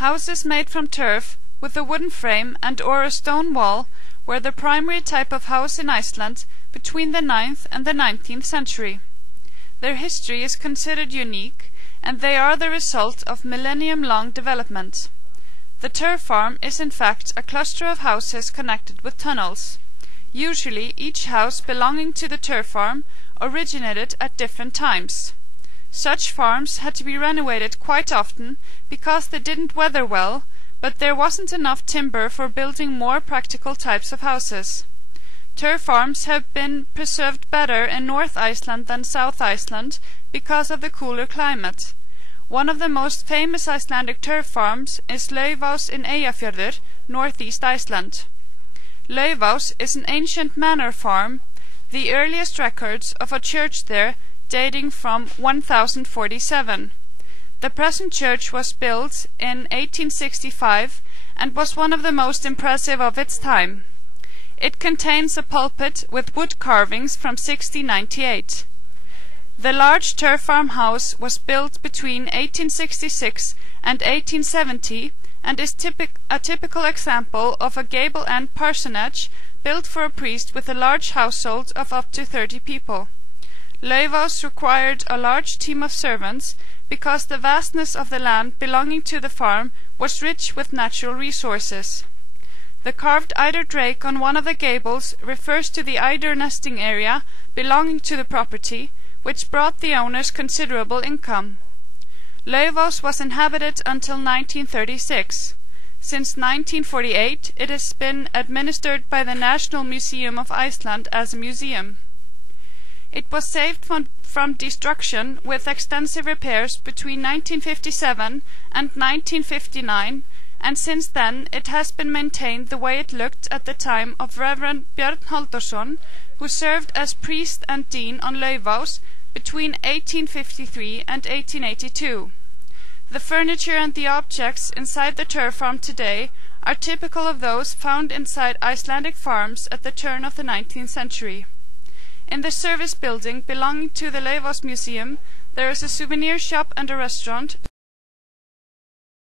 Houses made from turf, with a wooden frame and or a stone wall, were the primary type of house in Iceland between the 9th and the 19th century. Their history is considered unique, and they are the result of millennium-long development. The turf farm is in fact a cluster of houses connected with tunnels. Usually each house belonging to the turf farm originated at different times. Such farms had to be renovated quite often because they didn't weather well, but there wasn't enough timber for building more practical types of houses. Turf farms have been preserved better in North Iceland than South Iceland because of the cooler climate. One of the most famous Icelandic turf farms is Laufás in Eyjafjördur, northeast Iceland. Laufás is an ancient manor farm, the earliest records of a church there dating from 1047. The present church was built in 1865 and was one of the most impressive of its time. It contains a pulpit with wood carvings from 1698. The large turf farmhouse was built between 1866 and 1870 and is a typical example of a gable-end parsonage built for a priest with a large household of up to 30 people. Laufás required a large team of servants because the vastness of the land belonging to the farm was rich with natural resources. The carved eider drake on one of the gables refers to the eider nesting area belonging to the property, which brought the owners considerable income. Laufás was inhabited until 1936. Since 1948 it has been administered by the National Museum of Iceland as a museum. It was saved from destruction with extensive repairs between 1957 and 1959, and since then it has been maintained the way it looked at the time of Reverend Björn Halldórsson, who served as priest and dean on Laufás between 1853 and 1882. The furniture and the objects inside the turf farm today are typical of those found inside Icelandic farms at the turn of the 19th century. In the service building belonging to the Laufás Museum there is a souvenir shop and a restaurant,